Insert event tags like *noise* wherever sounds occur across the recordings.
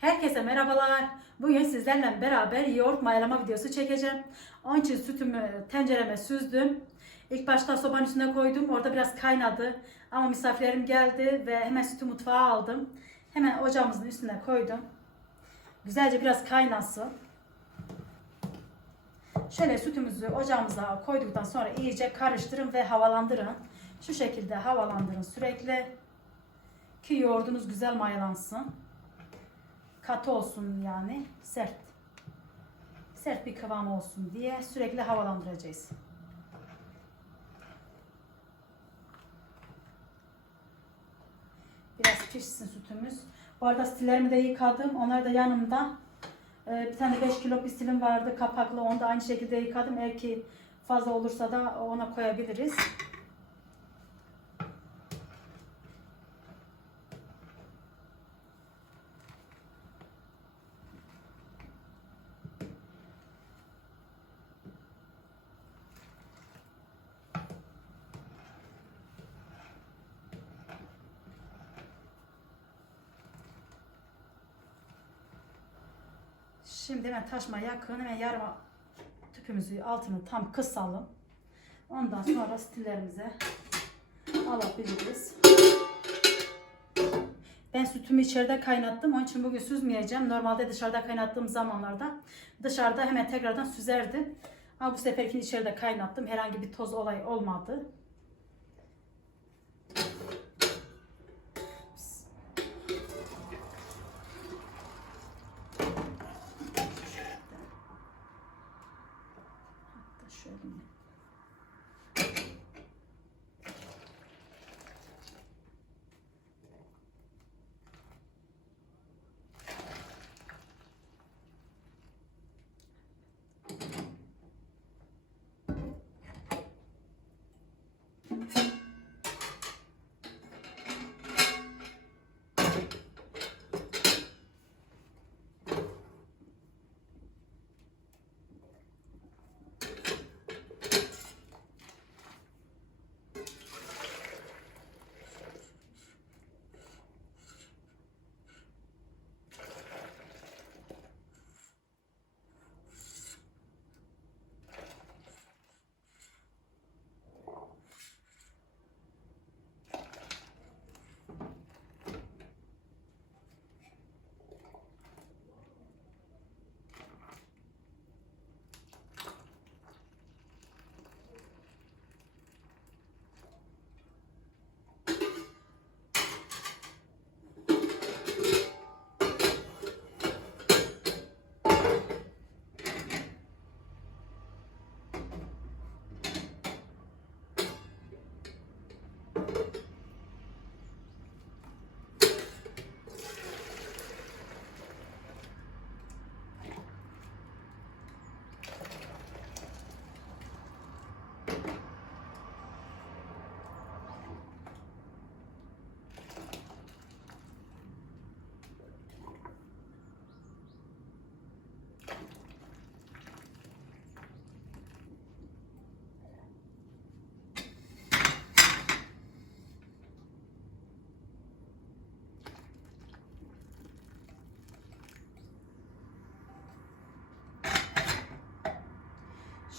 Herkese merhabalar. Bugün sizlerle beraber yoğurt mayalama videosu çekeceğim. Onun için sütümü tencereme süzdüm. İlk başta sobanın üstüne koydum. Orada biraz kaynadı. Ama misafirlerim geldi ve hemen sütü mutfağa aldım. Hemen ocağımızın üstüne koydum. Güzelce biraz kaynasın. Şöyle sütümüzü ocağımıza koyduktan sonra iyice karıştırın ve havalandırın. Şu şekilde havalandırın sürekli. Ki yoğurdunuz güzel mayalansın katı olsun yani sert. Sert bir kıvam olsun diye sürekli havalandıracağız. Biraz pişsin sütümüz. Bu arada stillerimi de yıkadım. Onlar da yanımda. Ee, bir tane 5 kilo bir stilim vardı kapaklı. Onu da aynı şekilde yıkadım. Eğer ki fazla olursa da ona koyabiliriz. Şimdi hemen taşma yakın hemen yarım tüpümüzü altını tam kısalım. Ondan sonra stillerimize alabiliriz. Ben sütümü içeride kaynattım. Onun için bugün süzmeyeceğim. Normalde dışarıda kaynattığım zamanlarda dışarıda hemen tekrardan süzerdim. Ama bu seferkini içeride kaynattım. Herhangi bir toz olay olmadı.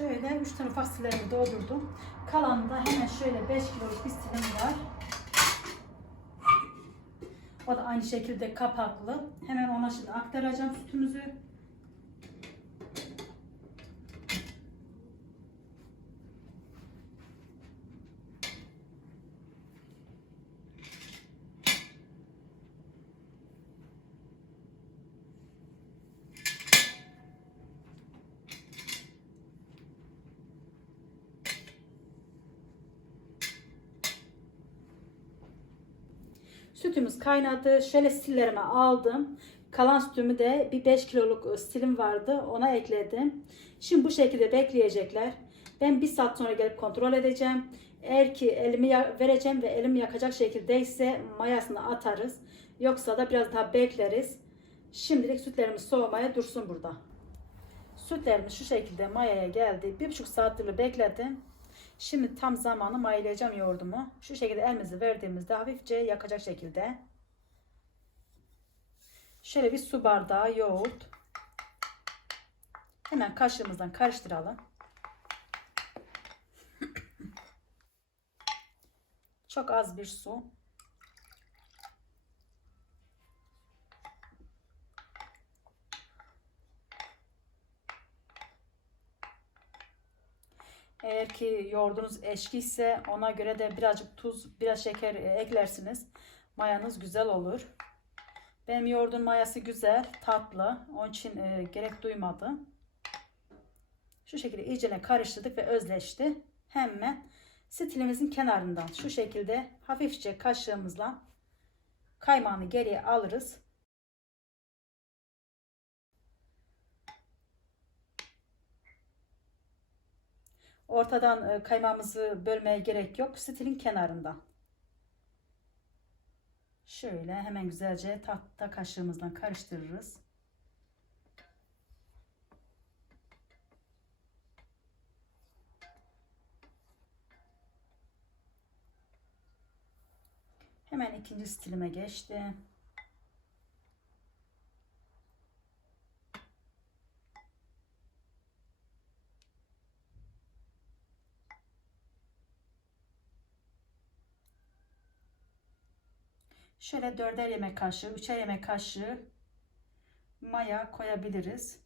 Şöyle 3 tane ufak stillerimi doldurdum. Kalanında hemen şöyle 5 kiloluk bir stilim var. O da aynı şekilde kapaklı. Hemen ona şimdi aktaracağım sütümüzü. Sütümüz kaynadı. Şöyle stillerimi aldım. Kalan sütümü de bir 5 kiloluk stilim vardı. Ona ekledim. Şimdi bu şekilde bekleyecekler. Ben bir saat sonra gelip kontrol edeceğim. Eğer ki elimi vereceğim ve elim yakacak şekildeyse mayasını atarız. Yoksa da biraz daha bekleriz. Şimdilik sütlerimiz soğumaya dursun burada. Sütlerimiz şu şekilde mayaya geldi. Bir buçuk saattir bekledim. Şimdi tam zamanı mayalayacağım yoğurdumu. Şu şekilde elimizi verdiğimizde hafifçe yakacak şekilde. Şöyle bir su bardağı yoğurt. Hemen kaşığımızdan karıştıralım. Çok az bir su. Eğer ki yoğurdunuz eşkiyse ona göre de birazcık tuz, biraz şeker e, eklersiniz. Mayanız güzel olur. Benim yoğurdun mayası güzel, tatlı. Onun için e, gerek duymadı. Şu şekilde iyicene karıştırdık ve özleşti. Hemen stilimizin kenarından şu şekilde hafifçe kaşığımızla kaymağını geriye alırız. Ortadan e, kaymağımızı bölmeye gerek yok. Stilin kenarından. Şöyle hemen güzelce tahta kaşığımızdan karıştırırız. Hemen ikinci stilime geçti. Şöyle dörder yemek kaşığı, üçer yemek kaşığı maya koyabiliriz.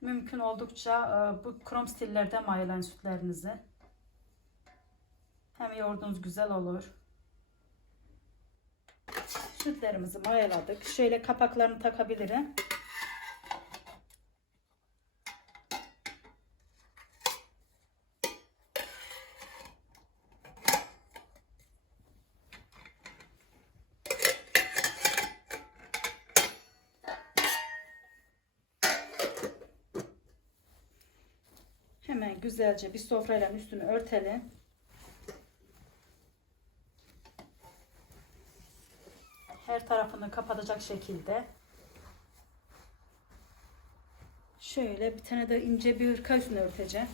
Mümkün oldukça e, bu krom stillerde mayalayın sütlerinizi. Hem yoğurdunuz güzel olur. Sütlerimizi mayaladık. Şöyle kapaklarını takabilirim. Hemen güzelce bir sofrayla üstünü örtelim. Her tarafını kapatacak şekilde. Şöyle bir tane de ince bir hırka üstüne örteceğim.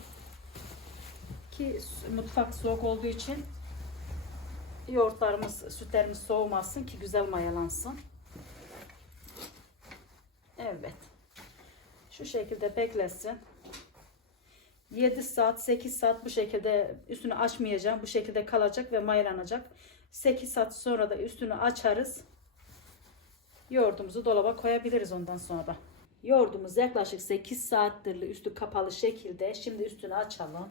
Ki mutfak soğuk olduğu için yoğurtlarımız, sütlerimiz soğumasın ki güzel mayalansın. Evet. Şu şekilde beklesin. 7 saat 8 saat bu şekilde üstünü açmayacağım. Bu şekilde kalacak ve mayalanacak. 8 saat sonra da üstünü açarız. Yoğurdumuzu dolaba koyabiliriz ondan sonra. Yoğurdumuz yaklaşık 8 saattir üstü kapalı şekilde. Şimdi üstünü açalım.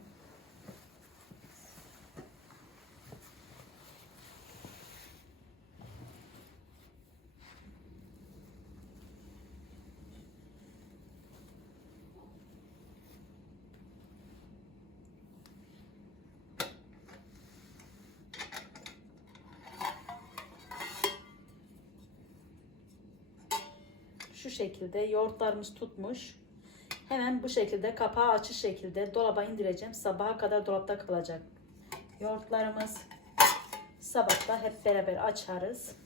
Şu şekilde yoğurtlarımız tutmuş. Hemen bu şekilde kapağı açı şekilde dolaba indireceğim. Sabaha kadar dolapta kalacak. Yoğurtlarımız sabahta hep beraber açarız.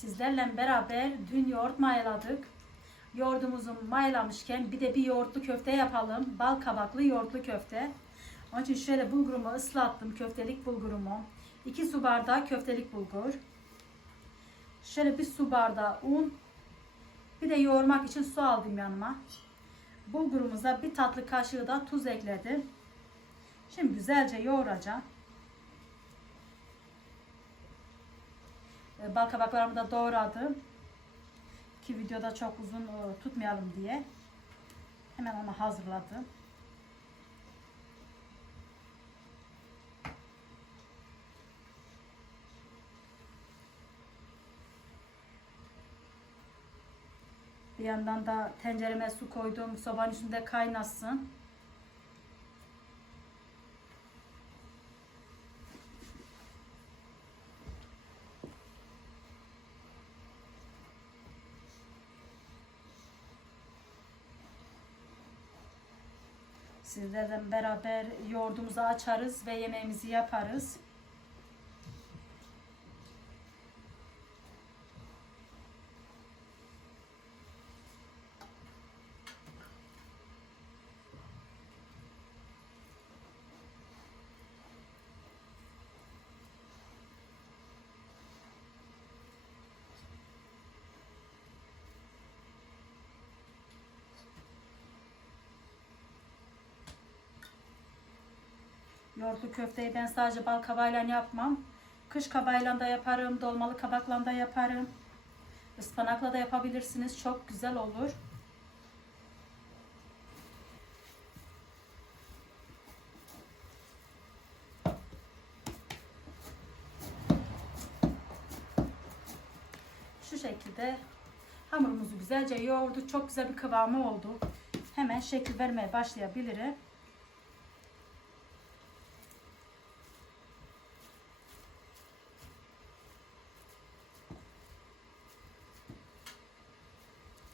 Sizlerle beraber dün yoğurt mayaladık. Yoğurdumuzu mayalamışken bir de bir yoğurtlu köfte yapalım. Bal kabaklı yoğurtlu köfte. Onun için şöyle bulgurumu ıslattım. Köftelik bulgurumu. 2 su bardağı köftelik bulgur. Şöyle bir su bardağı un. Bir de yoğurmak için su aldım yanıma. Bulgurumuza bir tatlı kaşığı da tuz ekledim. Şimdi güzelce yoğuracağım. Ee, bal kabaklarımı da doğradım. Ki videoda çok uzun e, tutmayalım diye. Hemen onu hazırladım. Bir yandan da tencereme su koydum. Sobanın üstünde kaynasın. Sizlerle beraber yoğurdumuzu açarız ve yemeğimizi yaparız. Yoğurtlu köfteyi ben sadece bal kabağıyla yapmam. Kış kabağıyla da yaparım, dolmalı kabakla da yaparım. Ispanakla da yapabilirsiniz. Çok güzel olur. Şu şekilde hamurumuzu güzelce yoğurduk. Çok güzel bir kıvamı oldu. Hemen şekil vermeye başlayabilirim.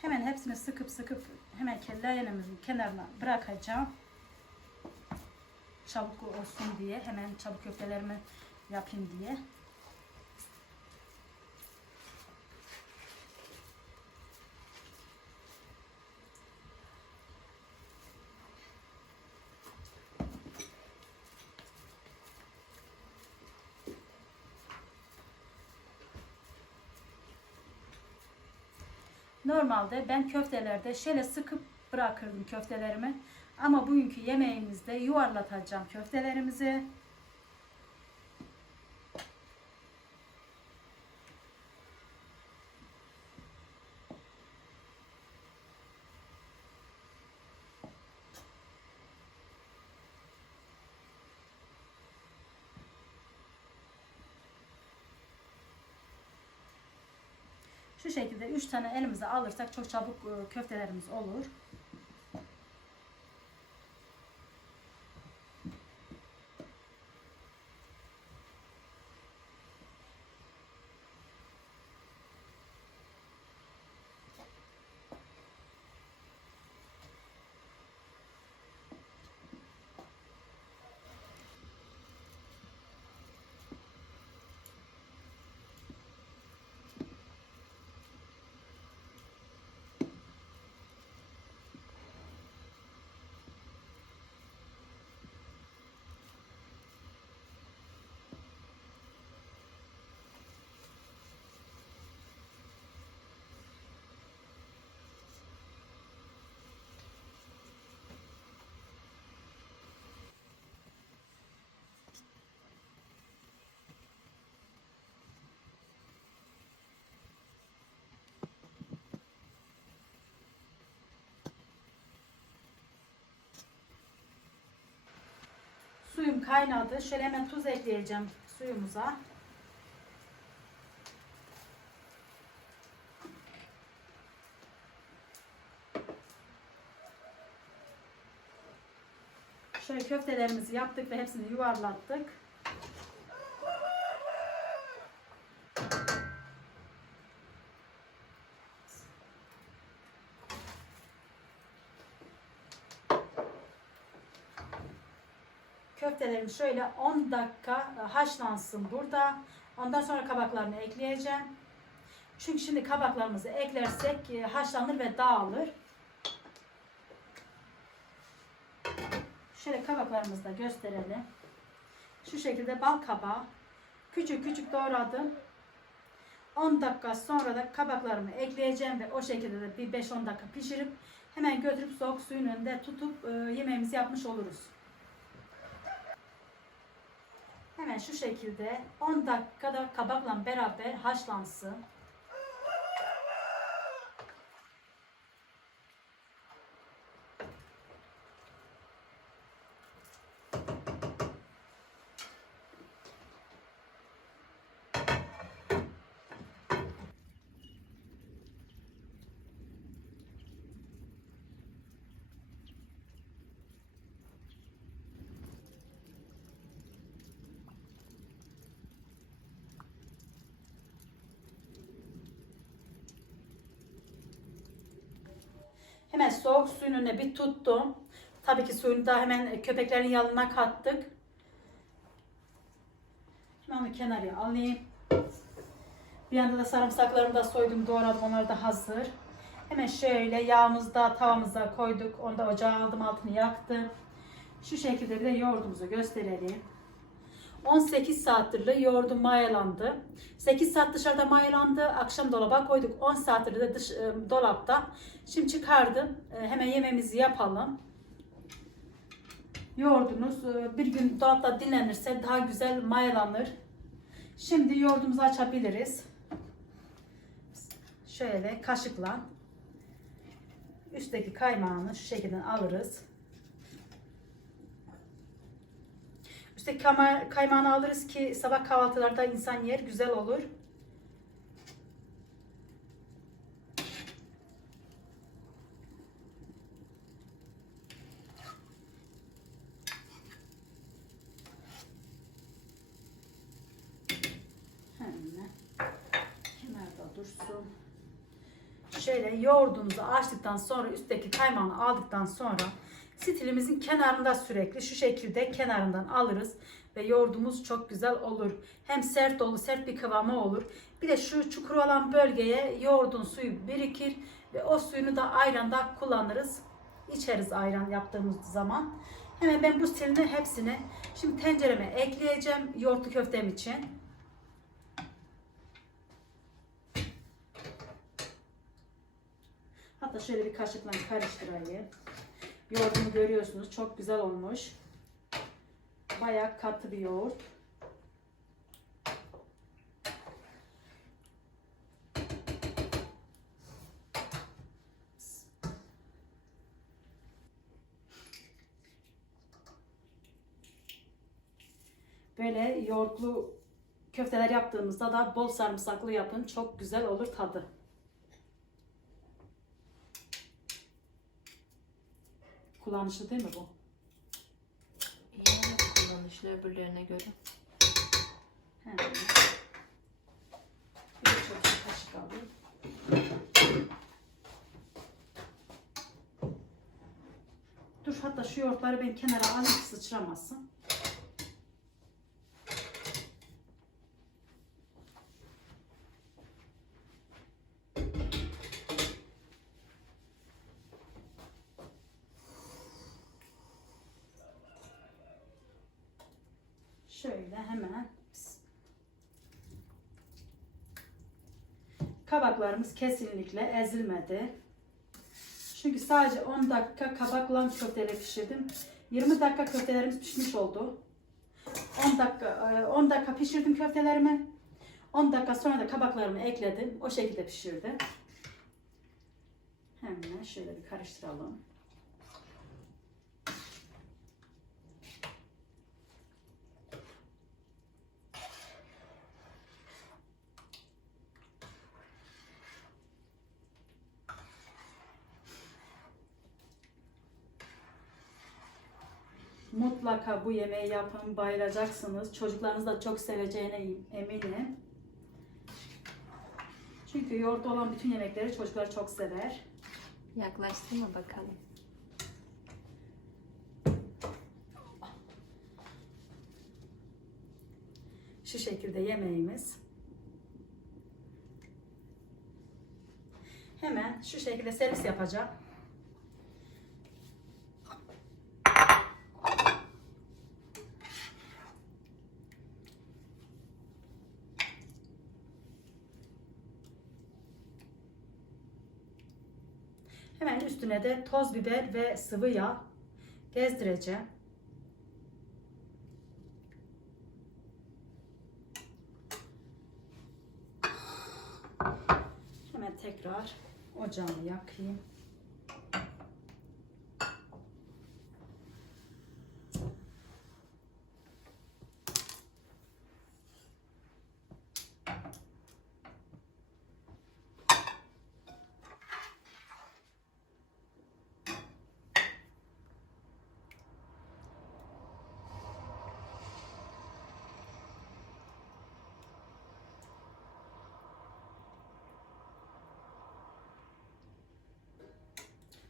Hemen hepsini sıkıp sıkıp hemen leğenimizin kenarına bırakacağım. Çabuk olsun diye. Hemen çabuk köftelerimi yapayım diye. Normalde ben köftelerde şöyle sıkıp bırakırdım köftelerimi. Ama bugünkü yemeğimizde yuvarlatacağım köftelerimizi. Şu şekilde 3 tane elimize alırsak çok çabuk e, köftelerimiz olur. Suyum kaynadı. Şöyle hemen tuz ekleyeceğim suyumuza. Şöyle köftelerimizi yaptık ve hepsini yuvarlattık. Köftelerim şöyle 10 dakika haşlansın burada. Ondan sonra kabaklarını ekleyeceğim. Çünkü şimdi kabaklarımızı eklersek e, haşlanır ve dağılır. Şöyle kabaklarımızı da gösterelim. Şu şekilde bal kabağı küçük küçük doğradım. 10 dakika sonra da kabaklarımı ekleyeceğim ve o şekilde de bir 5-10 dakika pişirip hemen götürüp soğuk suyun önünde tutup e, yemeğimizi yapmış oluruz. Hemen şu şekilde 10 dakikada kabakla beraber haşlansın. Hemen soğuk suyun önüne bir tuttum. Tabii ki suyunu da hemen köpeklerin yanına kattık. Hemen onu kenarıya alayım. Bir yanda da sarımsaklarımı da soydum, doğradım. Onlar da hazır. Hemen şöyle yağımızı da tavamıza koyduk. Onu da ocağa aldım, altını yaktım. Şu şekilde bir de yoğurdumuzu gösterelim. 18 saattir yoğurdum mayalandı. 8 saat dışarıda mayalandı. Akşam dolaba koyduk. 10 saattir de dış, e, dolapta. Şimdi çıkardım. E, hemen yemeğimizi yapalım. Yoğurdunuz e, bir gün dolapta dinlenirse daha güzel mayalanır. Şimdi yoğurdumuzu açabiliriz. Şöyle kaşıkla üstteki kaymağını şu şekilde alırız. Kama- kaymağını alırız ki sabah kahvaltılarda insan yer güzel olur. Dursun. Şöyle yoğurdumuzu açtıktan sonra üstteki kaymağını aldıktan sonra stilimizin kenarında sürekli şu şekilde kenarından alırız ve yoğurdumuz çok güzel olur. Hem sert olur, sert bir kıvamı olur. Bir de şu çukur olan bölgeye yoğurdun suyu birikir ve o suyunu da ayranda kullanırız. İçeriz ayran yaptığımız zaman. Hemen ben bu stilini hepsini şimdi tencereme ekleyeceğim yoğurtlu köftem için. Hatta şöyle bir kaşıkla karıştırayım. Yoğurdumu görüyorsunuz. Çok güzel olmuş. Bayağı katı bir yoğurt. Böyle yoğurtlu köfteler yaptığımızda da bol sarımsaklı yapın. Çok güzel olur tadı. Kullanışlı değil mi bu? İyi kullanışlı öbürlerine göre. He. Bir bir kaşık alayım. Dur hatta şu yoğurtları ben kenara alayım sıçramasın. Kabaklarımız kesinlikle ezilmedi. Çünkü sadece 10 dakika kabakla köfteyle pişirdim. 20 dakika köftelerimiz pişmiş oldu. 10 dakika e, 10 dakika pişirdim köftelerimi. 10 dakika sonra da kabaklarımı ekledim. O şekilde pişirdim. Hemen şöyle bir karıştıralım. Mutlaka bu yemeği yapın, bayılacaksınız. Çocuklarınız da çok seveceğine eminim. Çünkü yoğurt olan bütün yemekleri çocuklar çok sever. Yaklaştırma bakalım. Şu şekilde yemeğimiz. Hemen şu şekilde servis yapacağım. Hemen üstüne de toz biber ve sıvı yağ gezdireceğim. Hemen tekrar ocağımı yakayım.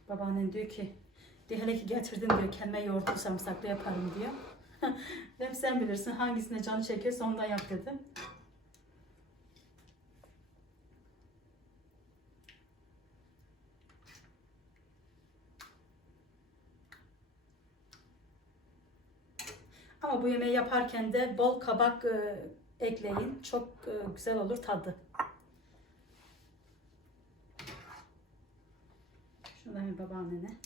Babaannen diyor ki diyor hele ki getirdin diyor kendime yoğurtlu sarımsaklı yaparım diyor. *laughs* Dedim sen bilirsin hangisine canı çekiyorsa ondan yap dedim. Ama bu yemeği yaparken de bol kabak e, ekleyin. Çok e, güzel olur tadı. Şuradan bir babaannene.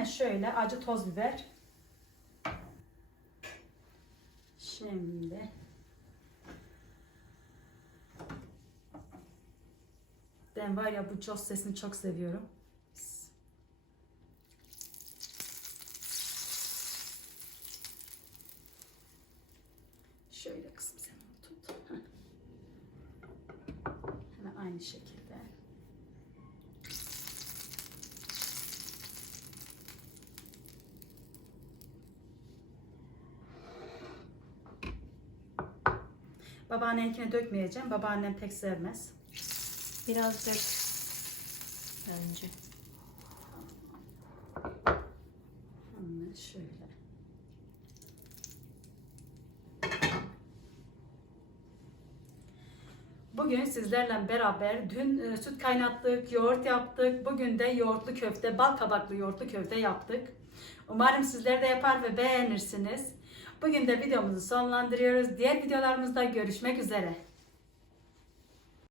Hemen şöyle acı toz biber. Şimdi ben var ya bu cos sesini çok seviyorum. Şöyle kızım sen onu tut. Heh. Hemen aynı şekilde. Babaanneninkine dökmeyeceğim. Babaannem pek sevmez. Biraz dök. Bence. Hemen şöyle. Bugün sizlerle beraber dün e, süt kaynattık, yoğurt yaptık. Bugün de yoğurtlu köfte, bal kabaklı yoğurtlu köfte yaptık. Umarım sizler de yapar ve beğenirsiniz. Bugün de videomuzu sonlandırıyoruz. Diğer videolarımızda görüşmek üzere.